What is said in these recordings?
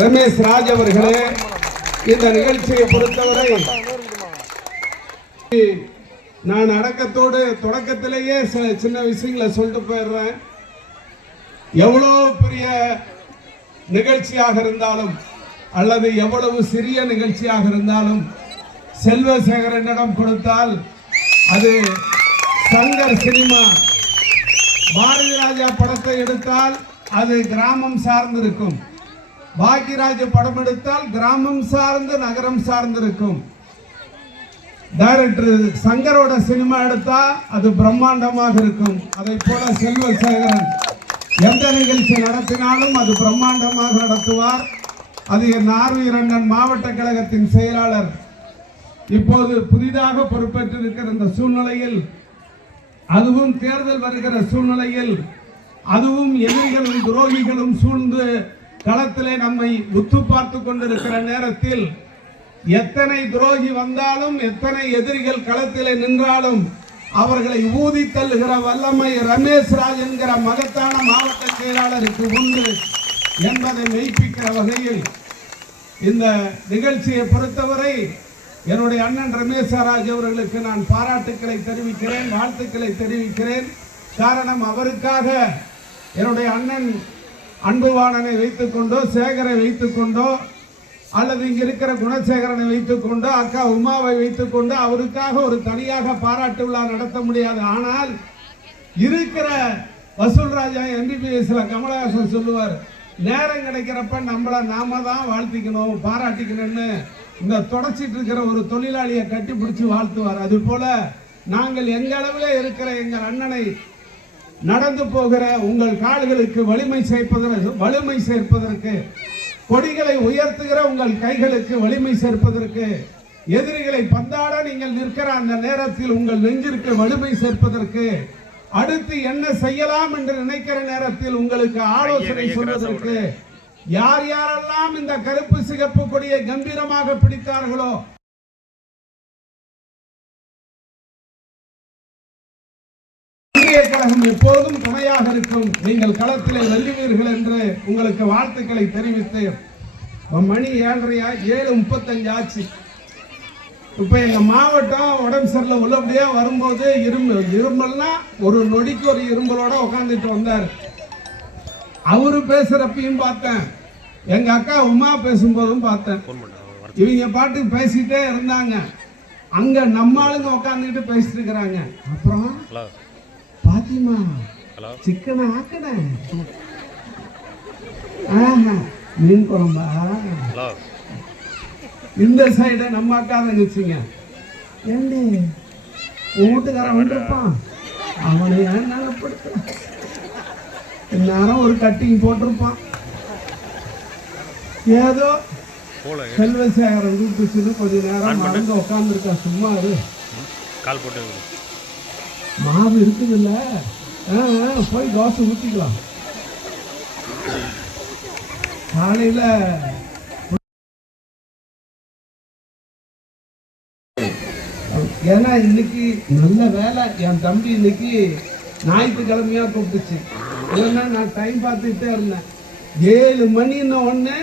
ரமேஷ் ராஜ் அவர்களே, இந்த நிகழ்ச்சியை பொறுத்தவரை நான் அடக்கத்தோடு தொடக்கத்திலேயே சின்ன விஷயங்களை சொல்லிட்டு போயிடுறேன். எவ்வளோ பெரிய நிகழ்ச்சியாக இருந்தாலும் அல்லது எவ்வளவு சிறிய நிகழ்ச்சியாக இருந்தாலும் செல்வசேகரனிடம் கொடுத்தால் அது சங்கர் சினிமா, பாரதி ராஜா படத்தை எடுத்தால் அது கிராமம் சார்ந்து இருக்கும், பாக்யராஜ் படம் எடுத்தால் கிராமம் சார்ந்து நகரம் சார்ந்து இருக்கும், டைரக்டர் சங்கரோட சினிமா எடுத்தா அது பிரம்மாண்டமாக இருக்கும். அதை போல செல்வசேகரன் எந்த நிகழ்ச்சி நடத்தினாலும் அது பிரம்மாண்டமாக நடத்துவார். அது என் ஆர்வீரண்ணன் மாவட்ட கழகத்தின் செயலாளர் இப்போது புதிதாக பொறுப்பேற்றிருக்கிற இந்த சூழ்நிலையில், அதுவும் தேர்தல் வருகிற சூழ்நிலையில், அதுவும் எதிரிகளும் துரோகிகளும் சூழ்ந்து களத்திலே நம்மை உத்து பார்த்து கொண்டிருக்கிற நேரத்தில் எத்தனை துரோகி வந்தாலும் எத்தனை எதிரிகள் களத்திலே நின்றாலும் அவர்களை ஊதி தள்ளுகிற வல்லமை ரமேஷ் ராஜ் என்கிற மகத்தான மாவட்ட செயலாளருக்கு உண்டு என்பதை மெய்ப்பிக்கிற வகையில் இந்த நிகழ்ச்சியை பொறுத்தவரை என்னுடைய அண்ணன் ரமேஷ் ராஜ் அவர்களுக்கு நான் பாராட்டுக்களை தெரிவிக்கிறேன், வாழ்த்துக்களை தெரிவிக்கிறேன். காரணம், அவருக்காக என்னுடைய அண்ணன் அன்புவாணனை வைத்துக்கொண்டோ சேகரை வைத்துக்கொண்டோ அல்லது இங்க இருக்கிற குணசேகரனை வைத்துக்கொண்டோ அக்கா உமாவை வைத்துக்கொண்டு அவருக்காக ஒரு தனியாக பாராட்டு விழா நடத்த முடியாது. ஆனால் இருக்கிற வசூல் ராஜா MBBSல கமலஹாசன் சொல்லுவார், நேரம் கிடைக்கிறப்ப நம்மள நாம தான் வாழ்த்திக்கணும் பாராட்டிக்கணும்னு இந்த தொடச்சிட்டு இருக்கிற ஒரு தொழிலாளியை கட்டி பிடிச்சு வாழ்த்துவார். அது போல நாங்கள் எங்க அளவில் இருக்கிற எங்கள் அண்ணனை நடந்து போகிற உங்கள் கால்களுக்கு வலிமை சேர்ப்பதற்கு, கொடிகளை உயர்த்துகிற உங்கள் கைகளுக்கு வலிமை சேர்ப்பதற்கு, எதிரிகளை பந்தாட நீங்கள் நிற்கிற அந்த நேரத்தில் உங்கள் நெஞ்சிற்கு வலிமை சேர்ப்பதற்கு, அடுத்து என்ன செய்யலாம் என்று நினைக்கிற நேரத்தில் உங்களுக்கு ஆலோசனை சொல்வதற்கு, யார் யாரெல்லாம் இந்த கருப்பு சிகப்பு கொடியை கம்பீரமாக பிடித்தார்களோ கழகம் எப்போதும் துணையாக இருக்கும். நீங்கள் களத்திலே வெல்லுவீர்கள் என்று உங்களுக்கு வாழ்த்துக்களை தெரிவித்து, மணி 7:35 ஆச்சு. இப்ப எங்க மாவட்டம் உடம்பு சரியில்லை உள்ளபடியா வரும்போது இரும்பல்னா ஒரு நொடிக்கு ஒரு இரும்பலோட உட்காந்துட்டு வந்தார். அவரு பேசுறப்பையும் பார்த்தேன், எங்க அக்கா உமா பேசும்போதும் பார்த்தேன். இவங்க பாட்டுக்கு பேசிட்டே இருந்தாங்க. அங்க நம்ம ஆளுங்க உட்காந்துட்டு பேசிட்டு இருக்கிறாங்க. அப்புறம் பாத்திமா சிக்கனை ஆக்கட மீன் குழம்பா, இந்த சைடு நம்ம அக்கா தங்கச்சிங்க, ஏண்டி வீட்டுக்காரன் வந்துருப்பான் அவனை ஏன் நலப்படுத்த நேரம் ஒரு கட்டிங் போட்டிருப்பான். ஏதோ செல்வசேகரன் கூப்பிட்டு கொஞ்ச நேரம் மறந்து உட்காந்துருக்கா. சும்மா கால் போட்டு மாவு இருக்குதுல்ல, போய் தோசை ஊற்றிக்கலாம். காலையில் ஏன்னா இன்னைக்கு நல்ல வேலை, என் தம்பி இன்னைக்கு ஞாயிற்றுக்கிழமையா கூப்பிட்டுச்சு. இல்லைன்னா நான் டைம் பார்த்துக்கிட்டே இருந்தேன். 7 மணின்னு ஒன்று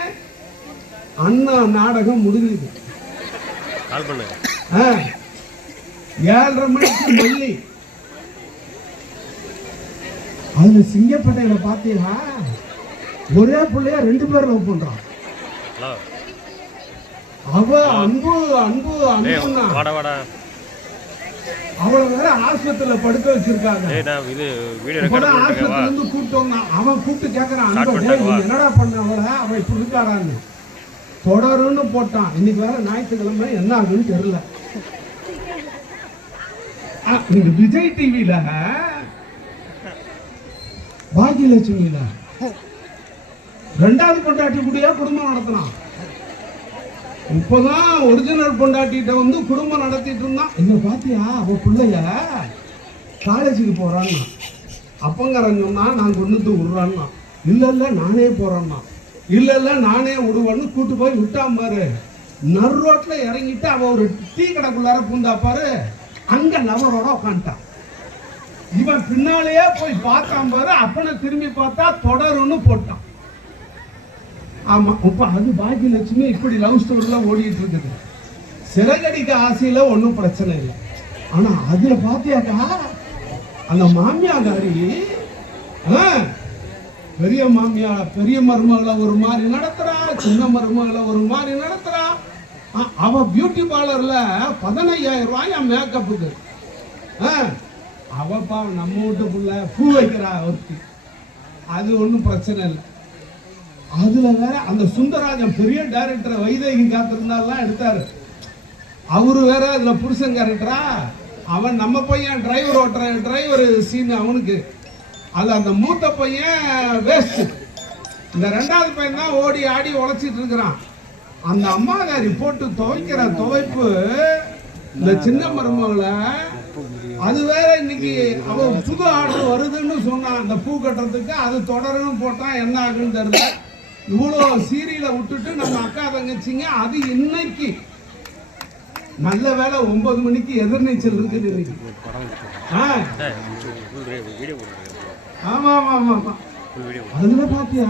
அண்ணா நாடகம் முடிஞ்சுது. 7:30 மணிக்கு மல்லி. அது சிங்கப்பட்டையில பாத்தீங்களா, ஒரே பிள்ளைய 2 பேர் லவ் பண்றான். அவ அன்பு அன்பு அன்புன்னா அவளை வேற ஆஸ்பத்திரியில படுக்க வச்சிருக்காங்க. ஆஸ்பத்திரில இருந்து கூப்பிட்டோம்னா அவன் கூப்பிட்டு கேட்கறான், என்னடா பண்ண அவளை, அவ இப்படி இருக்காடான்னு. தொடருன்னு போட்டான். இன்னைக்கு வேற ஞாயிற்றுக்கிழமை என்ன ஆகுன்னு தெரியல. நீங்க விஜய் டிவில பாகியலட்சுமியில 2வது பொண்டாட்டி கூடயா குடும்பம் நடத்தினான். இப்பதான் ஒரிஜினல் பொண்டாட்டிட்ட வந்து குடும்பம் நடத்திட்டு இருந்தான். இங்க பாத்தியா அவ பிள்ளைய காலேஜுக்கு போறான்னா, அப்பங்காரன் சொன்னா நான் கொண்டுட்டு விடுறான்னா, இல்ல நானே போறேன்னா, இல்ல நானே விடுவேன்னு கூட்டு போய் விட்டான் பாரு. நர்ரோட்ல இறங்கிட்டு அவ ஒரு டீ கடைக்குள்ளார பூந்தா பாரு, அங்க லவரோட உட்காந்துட்டான். இவன் பின்னாலேயே போய் பார்த்தான் பாரு. அப்பனை திரும்பி பார்த்தா தொடருன்னு போட்டான். ஆமா, இப்ப அது பாக்கியலட்சுமி இப்படி லவ் ஸ்டோரிலாம் ஓடிட்டு இருக்குது. சிறகடிக்க ஆசையில ஒன்றும் பிரச்சனை இல்லை. ஆனா அதுல பாத்தியாக்கா அந்த மாமியாரி பெரிய மாமியா பெரிய மருமகளை ஒரு மாதிரி நடத்துறா, சின்ன மருமகளை ஒரு மாதிரி நடத்துறா. அவ பியூட்டி பார்லர்ல 15,000 ரூபாய் மேக்கப்புக்கு. அவ பாவம் நம்ம வீட்டுக்குள்ள பூ வைக்கிறா ஒருத்தி, அது ஒன்றும் பிரச்சனை இல்லை. அதுல வேற அந்த சுந்தரராஜன் பெரிய டைரக்டர் வைதேகி காத்திருந்தாலாம் எடுத்தாரு. அவரு வேற அதுல புருஷன் கேரக்டரா. அவன் நம்ம பையன் டிரைவர் சீன் அவனுக்கு. அது அந்த மூத்த பையன் வேஸ்ட். இந்த ரெண்டாவது பையன் தான் ஓடி ஆடி உழைச்சிட்டு இருக்கிறான். அந்த அம்மாதாரி போட்டு துவைக்கிற துவைப்பு இந்த சின்ன மருமகளை. அது வேற இன்னைக்கு அவ புது ஆர்டர் வருதுன்னு சொன்னான் அந்த பூ கட்டுறதுக்கு. அது தொடரணும் போட்டா என்ன ஆகுன்னு தெரியல. இவ்வளோ சீரியலை விட்டுட்டு நம்ம அக்கா தங்கச்சிங்க அது இன்னைக்கு நல்ல வேலை 9 மணிக்கு எதிர்நீச்சல் இருக்குது இன்னைக்கு. ஆமா ஆமா ஆமா ஆமா. அதுல பாத்தியா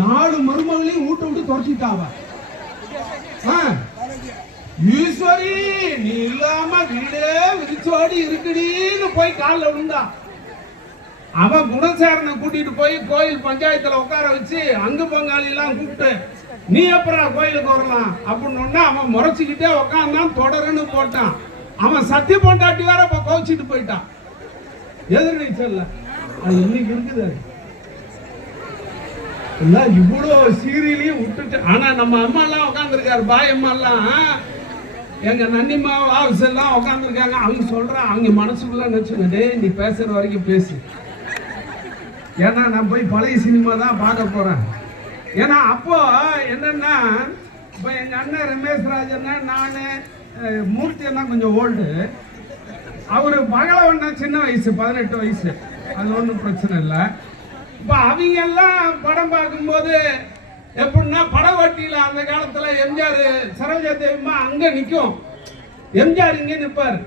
4 மருமகளையும் வீட்டை விட்டு தொடச்சிட்டாவ. ஈஸ்வரி நீ இல்லாம வீடே விரிச்சோடி இருக்குடின்னு போய் காலில் விழுந்தா. அவன் குணசேரனை கூட்டிட்டு போய் கோயில் பஞ்சாயத்துல உட்கார வச்சு அங்கு பங்காளி எல்லாம் கூப்பிட்டு நீ எப்பறம் கோயிலுக்கு வரலாம் அப்படின்னு அவன் முறைச்சிக்கிட்டே உட்காந்தான். தொடருன்னு போட்டான். அவன் சத்திய பொண்டாட்டி வேற இப்ப கோச்சிட்டு போயிட்டான் எதிர்நீச்சல்ல. அது இன்னைக்கு இருக்குது. இவ்வளோ சீரியலையும் விட்டுட்டு. ஆனா நம்ம அம்மா எல்லாம் உட்காந்துருக்காரு, பாய் அம்மா எல்லாம் எங்க நன்னிமா வாவுஸ் எல்லாம் உட்காந்துருக்காங்க. அவங்க சொல்றான், அவங்க மனசுக்குள்ள நினைச்சுக்கிட்டே நீ பேசுற வரைக்கும் பேசு. ஏன்னா நான் போய் பழைய சினிமா தான் பார்க்க போறேன். ஏன்னா அப்போ என்னன்னா இப்போ எங்க அண்ணன் ரமேஷ் ராஜன், நானு மூர்த்தி எல்லாம் கொஞ்சம் ஓல்டு. அவரு மகளவண்ணா சின்ன வயசு 18 வயசு. அது ஒன்றும் பிரச்சனை இல்லை. இப்போ அவங்க எல்லாம் படம் பார்க்கும்போது எப்படின்னா படவட்டியில அந்த காலத்துல எம்ஜிஆர் சரோஜா தேவிமா அங்க நிற்கும், எம்ஜிஆர் இங்கே நிற்பார்.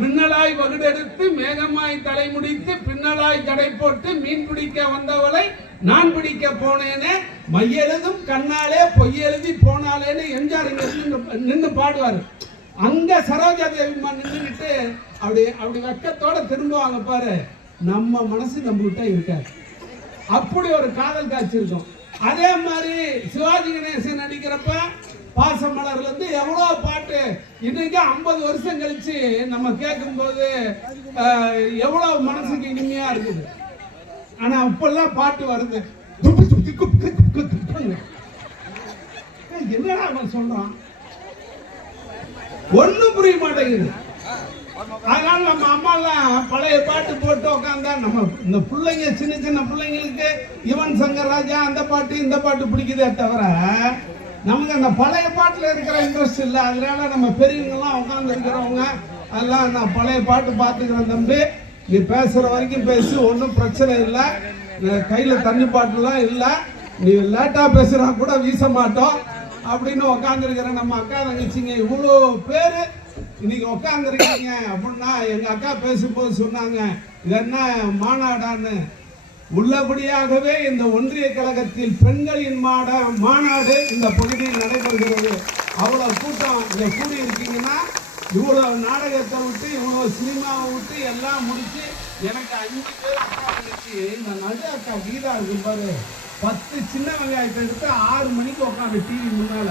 மின்னலாய் வகுடெடுத்து மேகமாய் தலை முடித்து பின்னலாய் தடை போட்டு மீன் பிடிக்க வந்தவளை நான் பிடிக்க போனேனே மையெழுதும் கண்ணாலே பொய்யெழுதி போனாலேன்னு எம்ஜிஆர் நின்று பாடுவார். அங்க சரோஜா தேவிமா நின்றுக்கிட்டு அப்படி வெக்கத்தோட திரும்புவாங்க பாரு. நம்ம மனசு நம்ம கிட்ட இருக்காது. அப்படி ஒரு காதல் காட்சி இருக்கும். அதே மாதிரி சிவாஜி கணேசன் நடிக்கிறப்ப பாசமலர்ல இருந்து எவ்வளவு பாட்டு இன்னைக்கு 50 வருஷம் கழிச்சு நம்ம கேட்கும் போது எவ்வளவு மனசுக்கு இனிமையா இருக்குது. ஆனா இப்பெல்லாம் பாட்டு வருது என்னடா அவன் சொல்றான் ஒண்ணும் புரிய மாட்டேங்குது. அதனால நம்ம அம்மா எல்லாம் பழைய பாட்டு போட்டு உட்காந்தா நம்ம இந்த பிள்ளைங்க சின்ன சின்ன பிள்ளைங்களுக்கு யுவன் சங்கர் ராஜா அந்த பாட்டு இந்த பாட்டு பிடிக்குதே தவிர நமக்கு அந்த பழைய பாட்டுல இருக்கிற இன்ட்ரெஸ்ட் இல்லை. அதனால நம்ம பெரியவங்கெல்லாம் உட்காந்து இருக்கிறவங்க அதெல்லாம் நான் பழைய பாட்டு பார்த்துக்கிறேன் தம்பி, நீ பேசுற வரைக்கும் பேசி ஒன்றும் பிரச்சனை இல்லை. கையில தண்ணி பாட்டுலாம் இல்லை, நீ லேட்டா பேசுறா கூட வீச மாட்டோம் அப்படின்னு உட்காந்துருக்கிற நம்ம அக்கா தங்கச்சிங்க இவ்வளோ பேரு இன்னைக்கு உட்காந்துருக்கீங்க. அப்படின்னா எங்க அக்கா பேசும்போது சொன்னாங்க இது என்ன மாநாடான்னு. உள்ளபடியாகவே இந்த ஒன்றிய கழகத்தில் பெண்களின் மாநாடு இந்த பகுதியில் நடைபெறுகிறது. அவ்வளவு கூட்டம் இங்க கூடி இருக்கீங்கன்னா இவ்வளவு நாடகத்தை விட்டு இவ்வளவு சினிமாவை விட்டு எல்லாம் முடிச்சு எனக்கு 5 பேர் அக்கா தங்கச்சி. இந்த நடு அக்கா கீதா இருக்கு பாரு, 10 சின்ன வெங்காயத்தை எடுத்து 6 மணிக்கு உட்காந்து டிவி முன்னால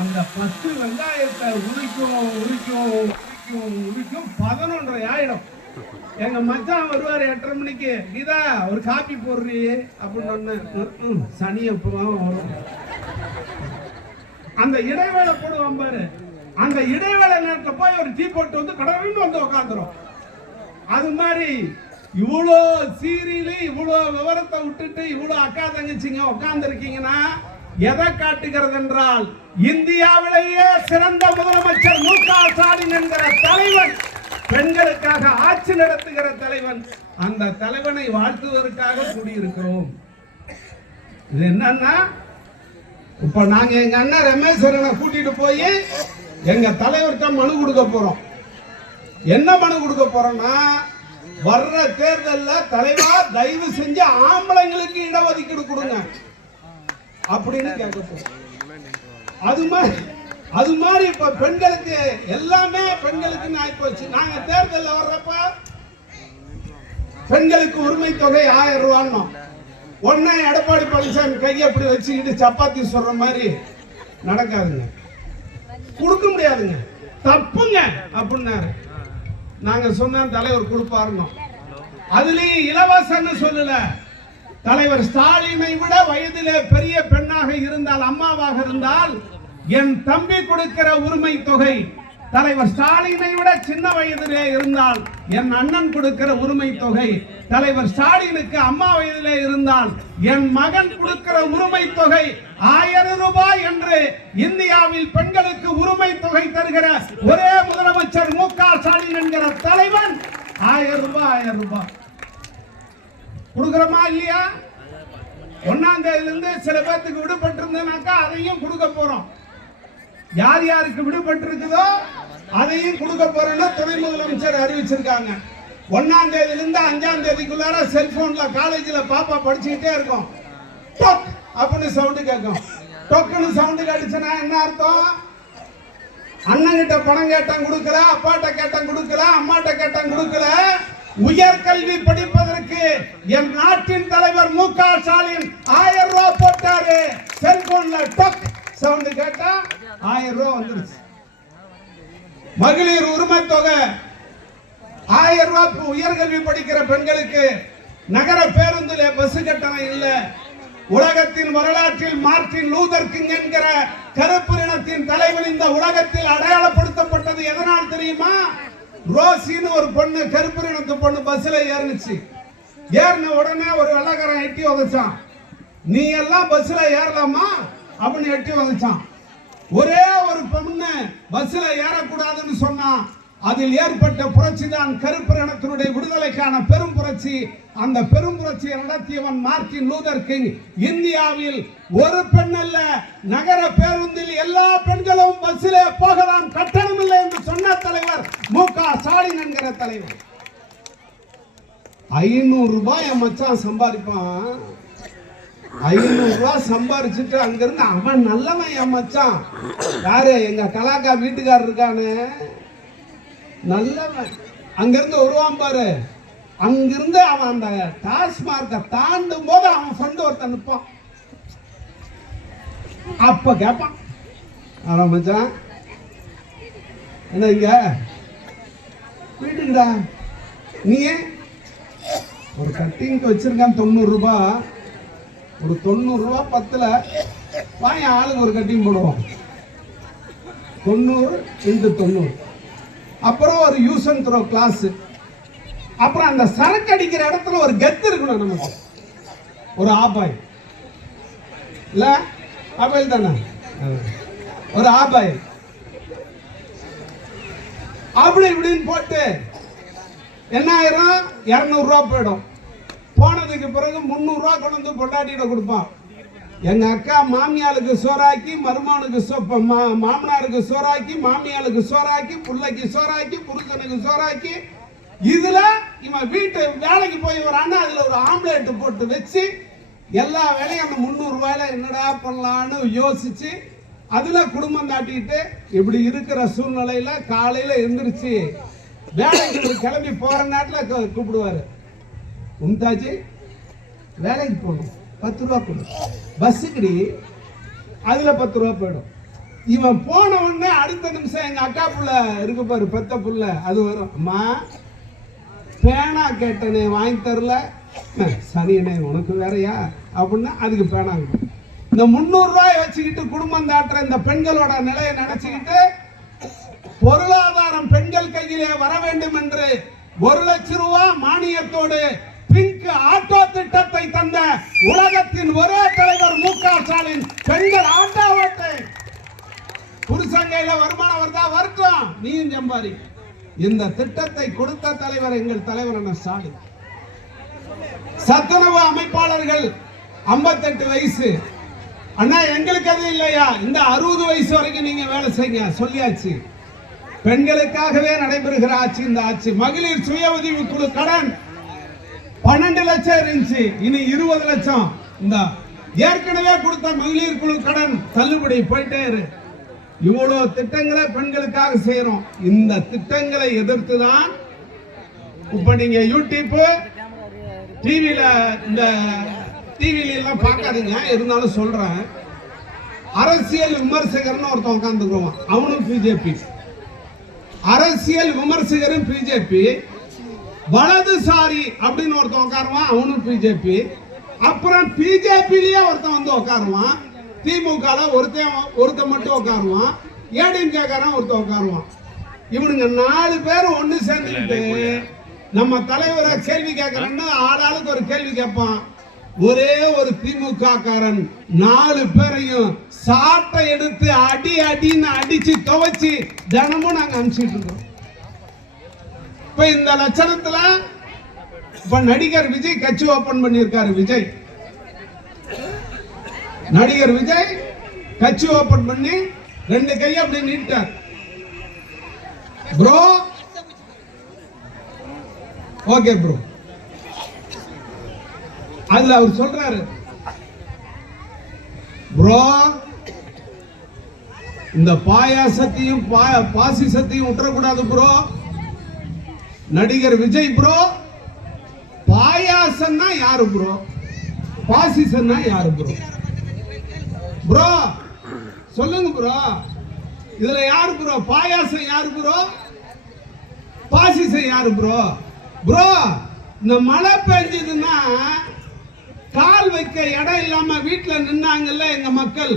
அந்த 10 வெங்காயத்தை உரிக்கும் 11:30 ஆயிடும். எங்க மச்சான் வருவார் 8:30 மணிக்கு, கீதா ஒரு காப்பி போடுறீ அப்படின்னு சனியப்பதான் வரும். அந்த இடைவேளை போடுவான் பாரு, அந்த இடைவேளை நேரத்தை போய் ஒரு டீ போட்டு வந்து கடவுள்னு வந்து உட்காந்துரும். அது மாதிரி இவ்வளோ சீரியலு இவ்வளோ விவரத்தை விட்டுட்டு இவ்வளோ அக்கா தங்கச்சிங்க உட்கார்ந்து இருக்கீங்கன்னா எதை காட்டுகிறது என்றால் இந்தியாவிலேயே சிறந்த முதலமைச்சர் மு.க. ஸ்டாலின் என்கிற தலைவன், பெண்களுக்காக ஆட்சி நடத்துகிற தலைவன், அந்த தலைவனை வாழ்த்துவதற்காக கூடியிருக்கிறோம். இது என்னன்னா இப்ப நாங்க எங்க அண்ணன் ரமேஸ்வரனை கூட்டிட்டு போய் எங்க தலைவர்கிட்ட மனு கொடுக்க போறோம். என்ன மனு கொடுக்க போறோம்னா வர்ற தேர்தல்ல தலைவா தயவு செஞ்சு ஆம்பளைங்களுக்கு இடஒதுக்கீடு கொடுங்க அப்படின்னு கேட்க. அது மாதிரி இப்ப பெண்களுக்கு எல்லாமே பெண்களுக்கு ஆயிப்போச்சு. நாங்க தேர்தல்ல வர்றப்ப பெண்களுக்கு உரிமை தொகை 1000 ரூபாய். ஒன்னே எடப்பாடி பழனிசாமி கையை அப்படி வச்சுக்கிட்டு சப்பாத்தி சொல்ற மாதிரி நடக்காதுங்க, கொடுக்க முடியாதுங்க, தப்புங்க அப்படின்னாரு. நாங்க சொன்ன தலைவர் கொடுப்பாருங்க. அதுலயும் இலவசம்னு சொல்லல. தலைவர் ஸ்டாலினை விட வயதிலே பெரிய பெண்ணாக இருந்தால், அம்மாவாக இருந்தால், என் தம்பி கொடுக்கிற உரிமை தொகை தலைவர் ஸ்டாலினை விட சின்ன வயதிலே இருந்தால் என் அண்ணன் கொடுக்கிற உரிமை தொகை, தலைவர் ஸ்டாலினுக்கு அம்மா வயதிலே இருந்தால் என் மகன் கொடுக்கிற உரிமை தொகை 1000 ரூபாய் என்று இந்தியாவில் பெண்களுக்கு உரிமை தொகை தருகிற ஒரே முதலமைச்சர் மு.க. ஸ்டாலின் என்கிற தலைவன் 1000 ரூபாய் கொடுக்கிறோமா இல்லையா? 1ஆம் தேதியிலிருந்து சில பேருக்கு விடுபட்டு இருந்தனாக்கா அதையும் கொடுக்க போறோம். யார் யாருக்கு விடுபட்டு இருக்குதோ அதையும் கொடுக்க போறோம்னு துணை முதலமைச்சர் அறிவிச்சிருக்காங்க. 1ஆம் தேதியிலிருந்து 5ஆம் தேதிக்குள்ளார செல்போன்ல காலேஜ்ல பாப்பா படிச்சுக்கிட்டே இருக்கும், டொக் அப்படின்னு சவுண்ட் கேட்கும். டொக்குன்னு சவுண்ட் கேட்டுச்சுன்னா என்ன அர்த்தம்? அண்ணன் கிட்ட பணம் கேட்டான் கொடுக்கல, அப்பாட்ட கேட்டான் கொடுக்கல, அம்மாட்ட கேட்டான் கொடுக்கல. உயர்கல்வி படிப்பதற்கு என் நாட்டின் தலைவர் மு.க. ஸ்டாலின் 1000 ரூபாய் போட்டாரு. செல்போன்ல டொக் சவுண்ட் கேட்டா 1000 ரூபாய் வந்துருச்சு. மகளிர் உரிமை தொகை 1000 ரூபாய். உயர்கல்வி படிக்கிற பெண்களுக்கு நகர பேருந்திலே பஸ் கட்டணம் இல்ல. உலகத்தின் வரலாற்றில் மார்ட்டின் லூதர் கிங் என்கிற கருப்பு இனத்தின் தலைவன் இந்த உலகத்தில் அடையாளப்படுத்தப்பட்டது எதனால் தெரியுமா? ரோசின்னு ஒரு பொண்ணு, கருப்பு இனத்து பொண்ணு பஸ்ல ஏறினுச்சு. ஏறின உடனே ஒரு வெள்ளக்காரன் எட்டி உதைச்சான். நீ எல்லாம் பஸ்ல ஏறலாமா அப்படின்னு எட்டி உதைச்சான். ஒரே ஒரு பொண்ணு பஸ்ல ஏறக்கூடாதுன்னு சொன்னா. அதில் ஏற்பட்ட புரட்சி தான் கருப்பு இனத்தினுடைய விடுதலைக்கான பெரும் புரட்சி. அந்த பெரும் புரட்சியை நடத்தியவன் மார்ட்டின் லூதர் கிங். இந்தியாவில் ஒரு பெண் அல்ல, நகர பேருந்தில் எல்லா பெண்களும் பஸ்ஸிலே போகலாம், கட்டணம் இல்லை என்று சொன்ன தலைவர் மு.க. ஸ்டாலின் என்கிற தலைவர். 500 ரூபாய் மச்சான் சம்பாதிப்பான். 500 ரூபாய் சம்பாரிச்சுட்டு அங்கிருந்து அவன் நல்லவன் என் மச்சான். யாரு? எங்க கலாக்கா வீட்டுக்காரர் இருக்கானு, நல்லவன். அங்கிருந்து வருவான் பாரு. அங்கிருந்து அவன் அந்த டாஸ்மார்க்க தாண்டும் போது அவன் ஃப்ரெண்ட் ஒருத்தன் நிற்பான். அப்ப கேட்பான், அவன் மச்சான் என்ன இங்க வீட்டுக்குடா, நீ ஒரு கட்டிங்க்கு வச்சிருக்கான் 90 ரூபாய். ஒரு 90 ரூபாய் 10ல வாங்க ஆளுக்கு ஒரு கட்டிங் போடுவோம். 90 × 90. அப்புறம் ஒரு யூஸ் அண்ட் த்ரோ கிளாஸ். அப்புறம் அந்த சரக்கு அடிக்கிற இடத்துல ஒரு கெத்து இருக்கணும் நமக்கு. ஒரு ஆபாய் இல்ல, ஆபாயில் தானே, ஒரு ஆபாய் அப்படி இப்படின்னு போட்டு என்ன ஆயிரும்? 200 ரூபாய் போயிடும். போனதுக்கு பிறகு 300 ரூபாய் கொண்டு வந்து பொண்டாட்டியிட கொடுப்பான். எங்க அக்கா மாமியாளுக்கு சோறாக்கி, மருமகனுக்கு மாமனாருக்கு சோறாக்கி, மாமியாளுக்கு சோறாக்கி, பிள்ளைக்கு சோறாக்கி, புருஷனுக்கு சோறாக்கி, இதுல இவன் வீட்டு வேலைக்கு போய் வரான்னா அதுல ஒரு ஆம்லேட் போட்டு வச்சு எல்லா வேலையும் அந்த 300 ரூபாயில என்னடா பண்ணலான்னு யோசிச்சு அதுல குடும்பம் தாட்டிட்டு இப்படி இருக்கிற சூழ்நிலையில காலையில எந்திரிச்சு வேலைக்கு கிளம்பி போற நேரத்துல கூப்பிடுவாரு, மும்தாஜி வேலைக்கு போகணும், 10 ரூபா கொடு, பஸ்ஸுக்குடி, அதுல 10 ரூபா போயிடும். இவன் போன உடனே அடுத்த நிமிஷம் எங்க அக்கா புள்ள இருக்கு பாரு, பெத்த புள்ள, அது வரும், அம்மா பேனா கேட்டனே வாங்கி தரல, சனியனே உனக்கு வேறையா அப்படின்னா அதுக்கு பேனா. இந்த 300 ரூபாய் வச்சுக்கிட்டு குடும்பம் தாட்டுற இந்த பெண்களோட நிலையை நினைச்சுக்கிட்டு பொருளாதாரம் பெண்கள் கையிலே வர வேண்டும் என்று 1 லட்சம் ரூபாய் மானியத்தோடு பிங்க் ஆட்டோ திட்டத்தை தந்த உலகத்தின் ஒரே தலைவர் மு.க. ஸ்டாலின். பெண்கள் ஆட்டோ ஓட்டு, புருஷங்கையில வருமானம் வருதா வரட்டும், நீயும் சம்பாரி. இந்த திட்டத்தை கொடுத்த தலைவர் எங்கள் தலைவர் ஸ்டாலின். சத்துணவு அமைப்பாளர்கள் 58 வயசு. அண்ணா எங்களுக்கு அது இல்லையா, இந்த 60 வயசு வரைக்கும் நீங்க வேலை செய்யுங்க சொல்லியாச்சு. பெண்களுக்காகவே நடைபெறுகிற ஆட்சி இந்த ஆட்சி. மகளிர் சுய உதவி குழு கடன் 12 லட்சம் இருந்துச்சு, இனி 20 லட்சம். இந்த ஏற்கனவே கொடுத்த மகளிர் குழு கடன் தள்ளுபடி போயிட்டே இரு. இவ்வளவு திட்டங்களை பெண்களுக்காக செய்யறோம். இந்த திட்டங்களை எதிர்த்து தான் இப்ப நீங்க யூடியூப் டிவில இந்த டிவில எல்லாம் பார்க்காதீங்க, இருந்தாலும் சொல்றேன். அரசியல் விமர்சகர்னு ஒருத்தன் உட்கார்ந்துக்குவான், அவனும் பிஜேபி. அரசியல் விமர்சகரும் பிஜேபி. வலதுசாரி அப்படின்னு ஒருத்தன் உட்காருவான், அவனும் பிஜேபி. அப்புறம் பிஜேபிலேயே ஒருத்தன் வந்து உட்காருவான். திமுக ஒருத்தன் மட்டும் உட்காருவான். ஏடிஎம்கேக்காரன் ஒருத்தன் உட்காருவான். இவனுங்க 4 பேரும் ஒண்ணு சேர்ந்துக்கிட்டு நம்ம தலைவரை கேள்வி கேட்கறேன்னு ஆளாளுக்கு ஒரு கேள்வி கேட்பான். ஒரே ஒரு திமுக காரன் 4 பேரையும் சாட்டை எடுத்து அடி அடின்னு அடிச்சு துவைச்சு தினமும் நாங்க அனுப்பிச்சிட்டு இருக்கோம். இப்ப இந்த லட்சணத்துல இப்ப நடிகர் விஜய் கட்சி ஓபன் பண்ணியிருக்காரு. நடிகர் விஜய் கட்சி ஓபன் பண்ணி 2 கையை அப்படி நீட்டார். ப்ரோ ஓகே ப்ரோ, அதுல அவர் சொல்றாரு, ப்ரோ இந்த பாயாசத்தையும் பாசிசத்தையும் விட்டுறக்கூடாது ப்ரோ. நடிகர் விஜய் ப்ரோ, பாயாசம்னா யாரு ப்ரோ, பாசிசம்னா யாரு ப்ரோ? ப்ரோ சொல்லுங்க ப்ரோ, இதுல யாரு ப்ரோ? பாயாசம் யாரு ப்ரோ? பாசிசம் யாரு ப்ரோ? ப்ரோ இந்த மழை பெஞ்சதுன்னா கால் வைக்க இடம் இல்லாம வீட்டுல நின்னாங்கல்ல எங்க மக்கள்,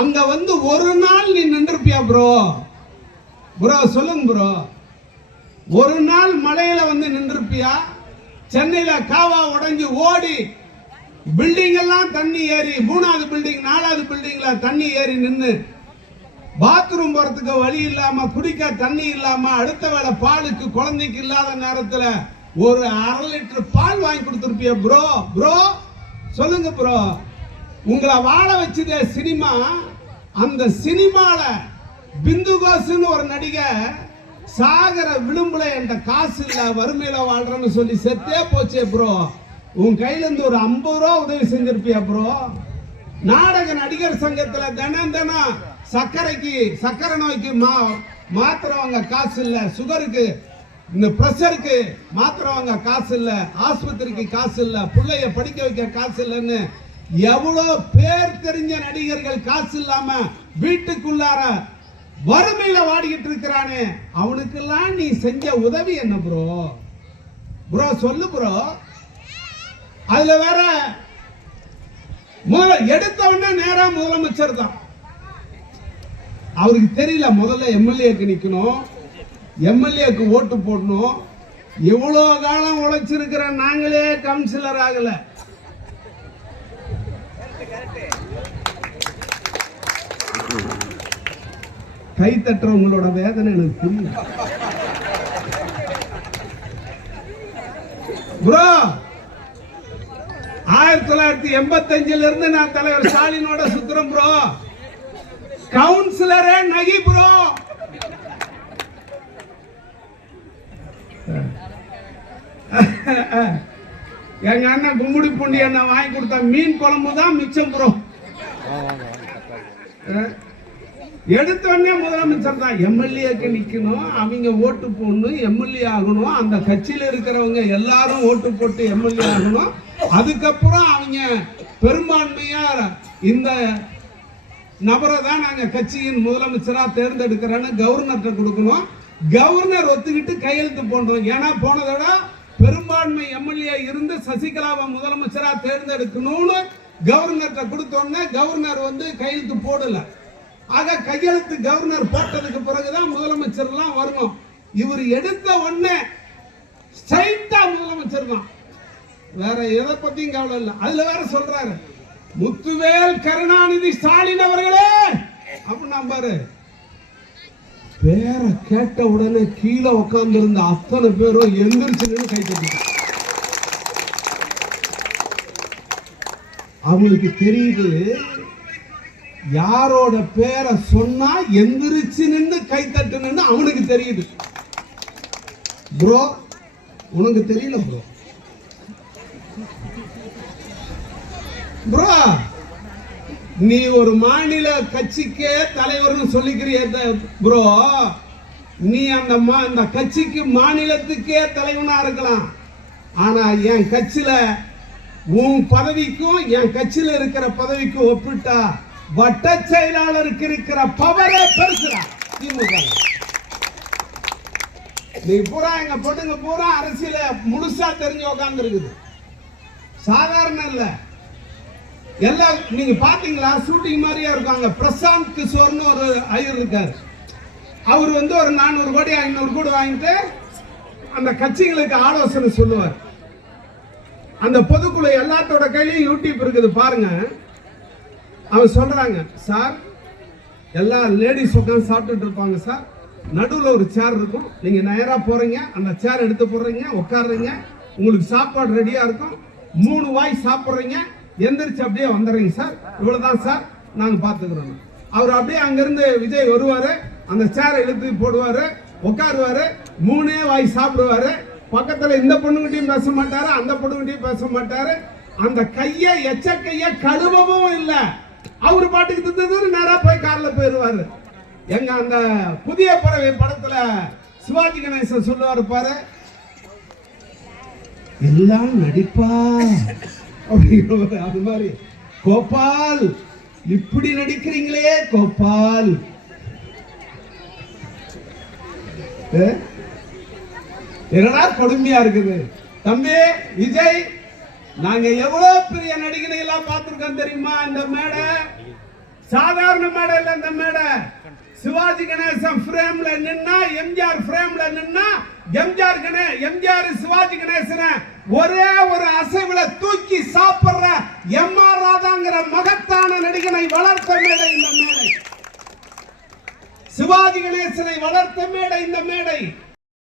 அங்க வந்து ஒரு நாள் நீ நின்றுப்பியா ப்ரோ? ப்ரோ சொல்லுங்க ப்ரோ, ஒரு நாள் மழையில வந்து நின்றுப்பியா? சென்னையில காவா உடைஞ்சு ஓடி பில்டிங் எல்லாம் தண்ணி ஏறி 3வது பில்டிங் 4வது பில்டிங்ல தண்ணி ஏறி நின்று பாத்ரூம் போறதுக்கு வழி இல்லாம குடிக்க தண்ணி இல்லாம அடுத்த வேளை பாலுக்கு குழந்தைக்கு இல்லாத நேரத்துல ஒரு 1/2 லிட்டர் பால் வாங்கி கொடுத்துருப்பிய ப்ரோ? ப்ரோ சொல்லுங்க ப்ரோ. உங்களை வாழ வச்சதே சினிமா. அந்த சினிமால பிந்து கோஸ்னு ஒரு நடிகை சாகர விளிம்புல என்ற காசு இல்ல வறுமையில வாழ்றேன்னு சொல்லி செத்தே போச்சே ப்ரோ. உன் கையில இருந்து ஒரு 50 ரூபா உதவி செஞ்சிருப்பியா ப்ரோ? நாடக நடிகர் சங்கத்துல தினம் சக்கரை நோய்க்கு மாத்திரவங்க காசு இல்ல, சுகருக்கு இந்த பிரஷருக்கு மாத்திரவங்க காசு இல்ல, ஆஸ்பத்திரிக்கு காசு இல்ல, பிள்ளைய படிக்க வைக்க காசு இல்லைன்னு எவ்வளவு பேர் தெரிஞ்ச நடிகர்கள் காசு இல்லாம வீட்டுக்குள்ளார வறுமையில வாடிக்கிட்டு இருக்கிறானே, அவனுக்கெல்லாம் நீ செஞ்ச உதவி என்ன ப்ரோ? ப்ரோ சொல்லு ப்ரோ. அதுல வேற எடுத்த உடனே நேரா முதலமைச்சர் தான். அவருக்கு தெரியல முதல்ல எம்எல்ஏக்கு நிக்கணும், எம்எல்ஏக்கு ஓட்டு போடணும். இவ்வளவு காலம் உழைச்சிருக்கிற நாங்களே கவுன்சிலர் ஆகல. கை தட்டுறவங்களோட வேதனை எனக்கு புரியும் ப்ரோ. 1985 இருந்து நான் தலைவர் ஸ்டாலினோட சுத்துறேன் ப்ரோ. கவுன்சிலரே நகி ப்ரோ. எங்க அண்ணன் கும்புடி பூண்டி அண்ணன் வாங்கி கொடுத்த மீன் குழம்பு தான் மிச்சம் ப்ரோ. எடுத்த உடனே முதலமைச்சர் தான். எம்எல்ஏக்கு நிக்கணும், அவங்க ஓட்டு போடணும், எம்எல்ஏ ஆகணும், அந்த கட்சியில இருக்கிறவங்க எல்லாரும் ஓட்டு போட்டு எம்எல்ஏ ஆகணும். அதுக்கப்புறம் அவங்க பெரும்பான்மையா இந்த நபரை தான் நாங்க கட்சியின் முதலமைச்சரா தேர்ந்தெடுக்கிறேன்னு கவர்னர்கிட்ட கொடுக்கணும். கவர்னர் ஒத்துக்கிட்டு கையெழுத்து போடணும். ஏன்னா போன தடவை பெரும்பான்மை எம்எல்ஏ இருந்து சசிகலாவை முதலமைச்சரா தேர்ந்தெடுக்கணும்னு கவர்னர்கிட்ட கொடுத்தோன்னே கவர்னர் வந்து கையெழுத்து போடல. ஆக கையெழுத்து கவர்னர் போட்டதுக்கு பிறகுதான் முதலமைச்சர் எல்லாம் வரணும். இவர் எடுத்த உடனே ஸ்ட்ரைட்டா முதலமைச்சர் தான், வேற எதை பத்தியும் கவலை இல்லை. அதுல வேற சொல்றாரு, முத்துவேல் கருணாநிதி ஸ்டாலின் அவர்களே அப்படின்னா பாரு. பேரை கேட்ட உடனே கீழே உட்கார்ந்து இருந்த அத்தனை பேரும் எந்திரிச்சு கை தட்டிட்டாங்க. அவங்களுக்கு தெரியுது யாரோட பேரை சொன்னா எந்திரிச்சு நின்று கை தட்டுன்னு அவனுக்கு தெரியுது. ப்ரோ உனக்கு தெரியல ப்ரோ. ப்ரோ நீ ஒரு மாநில கட்சிக்கே தலைவர்னு சொல்லிக்கிறிய ப்ரோ, நீ அந்த கட்சிக்கு மாநிலத்துக்கே தலைவனா இருக்கலாம். ஆனா என் கட்சியில உன் பதவிக்கும் என் கட்சியில இருக்கிற பதவிக்கும் ஒப்பிட்டா வட்ட செயலாளருக்கு இருக்கிற பவரே பெருசுடா திமுக. நீ பூரா எங்க பொண்ணுங்க பூரா அரசியல முழுசா தெரிஞ்சு உட்கார்ந்து இருக்குது. சாதாரண இல்ல. எல்லாம் நீங்க பாத்தீங்களா, ஷூட்டிங் மாதிரியா இருக்காங்க. பிரசாந்த் கிஷோர்னு ஒரு ஐயர் இருக்காரு. அவர் ஒரு 400 கோடி 500 கோடி வாங்கிட்டு அந்த கட்சிகளுக்கு ஆலோசனை சொல்லுவார். அந்த பொதுக்குழு எல்லாத்தோட கையிலையும் யூடியூப் இருக்குது பாருங்க. அவன் சொல்றாங்க, சார் எல்லா லேடிஸ் உட்காந்து சாப்பிட்டுட்டு இருப்பாங்க சார், நடுவில் ஒரு சேர் இருக்கும், நீங்க நேரா போறீங்க, அந்த சேர் எடுத்து போடுறீங்க, உட்காடுறீங்க, உங்களுக்கு சாப்பாடு ரெடியா இருக்கும், 3 வாய் சாப்பிடுறீங்க, எந்திரிச்சு அப்படியே வந்துடுறீங்க சார், இவ்வளவுதான் சார், நாங்க பாத்துக்கிறோம். அவர் அப்படியே அங்கிருந்து விஜய் வருவாரு, அந்த சேரை இழுத்து போடுவாரு, உட்காருவாரு, 3 வாய் சாப்பிடுவாரு. பக்கத்துல இந்த பொண்ணுகிட்டையும் பேச மாட்டாரு, அந்த பொண்ணுகிட்டையும் பேச மாட்டாரு. அந்த கைய எச்ச கைய கழுவவும் இல்ல, அவரு பாட்டுக்கு நேரா போய் கார்ல போயிருவாரு. எங்க அந்த புதிய பறவை படத்துல சிவாஜி கணேசன் சொல்லுவாரு பாரு, எல்லாம் நடிப்பா அப்படிங்கிற அது மாதிரி, கோபால் இப்படி நடிக்கிறீங்களே கோபால், என்னடா கொடுமையா இருக்குது தம்பி விஜய். நாங்க எவ்வளவு பெரிய நடிகனை எல்லாம் பார்த்திருக்கோம் தெரியுமா? இந்த மேடை சாதாரண மேடை இல்ல. இந்த மேடை சிவாஜி கணேசன் பிரேம்ல நின்னா, எம்ஜிஆர் பிரேம்ல நின்னா, எம்ஜிஆர் சிவாஜி கணேசனை ஒரே ஒரு அசைவுல தூக்கி சாப்பிடுற எம்.ஆர். ராதாங்கிற மகத்தான நடிகனை வளர்த்த மேடை இந்த மேடை. சிவாஜி கணேசனை வளர்த்த மேடை இந்த மேடை.